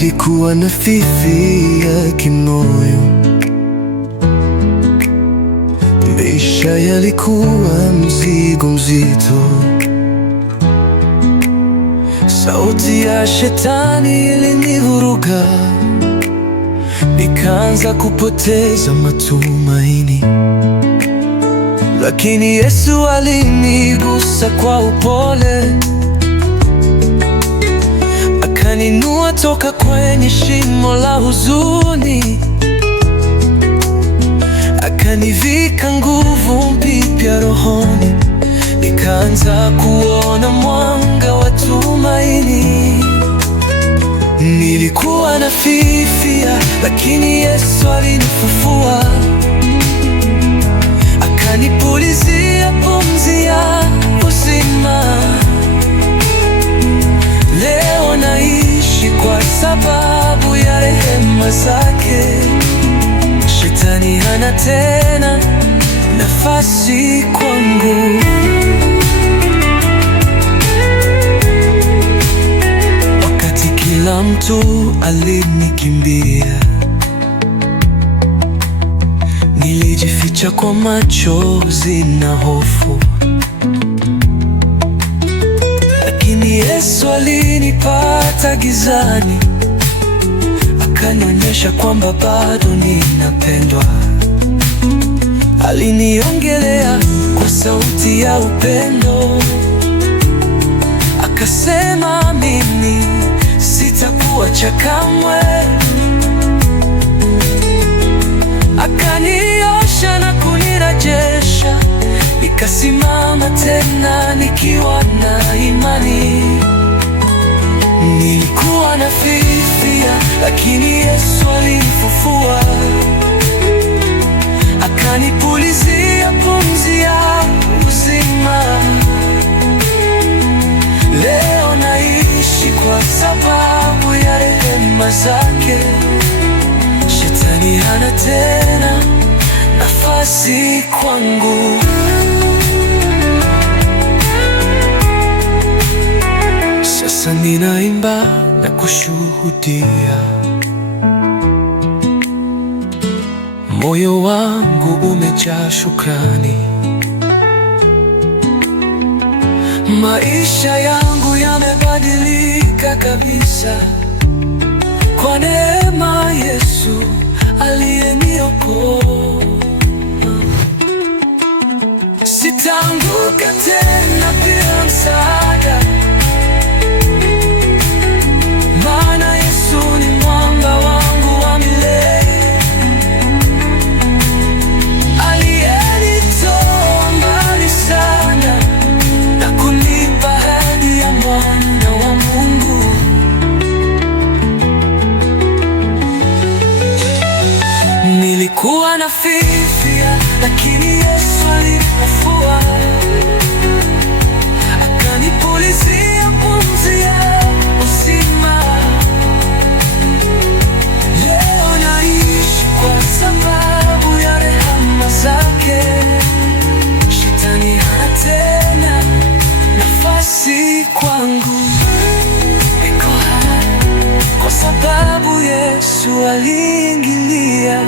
Nilikuwa na fifia kimoyo, maisha yalikuwa mzigo mzito. Sauti ya shetani ilinivuruga, nikaanza kupoteza matumaini. Lakini Yesu alinigusa kwa upole, akaninua toka kwenye shimo la huzuni, akanivika nguvu mpya rohoni. Nikaanza kuona mwanga wa tumaini. Nilikuwa nafifia, lakini Yesu alinifufua, akanipulizia pumzi ya uzima. Leo naishi kwa sababu ya rehema zake. Shetani hana tena nafasi kwangu. Wakati kila mtu alinikimbia, nilijificha kwa machozi na hofu. Lakini Yesu alinipata gizani, akanionyesha kwamba bado ninapendwa. Aliniongelea kwa sauti ya upendo, akasema mimi sitakuacha kamwe. Akaniosha na kunirejesha, nikasimama tena nikiwa na imani. Nilikuwa nafifia, lakini Yesu alinifufua, akanipulizia pumzi ya uzima. Leo naishi kwa sababu ya rehema zake. Shetani hana tena nafasi kwangu. Sasa ninaimba na kushuhudia, moyo wangu umejaa shukrani. Maisha yangu yamebadilika kabisa kwa neema Yesu aliyeniokoa. Sitaanguka tena bila msaada, maana Yesu ni mwamba wangu wa milele. Aliyenitoa mbali sana na kunipa hadi ya mwana wa Mungu. Nilikuwa nafifia, lakini Yesu alinifufua, akanipulizia pumzi ya uzima. Leo naishi kwa sababu ya rehema zake. Shetani hana tena nafasi kwangu. Niko hai kwa sababu Yesu aliingilia.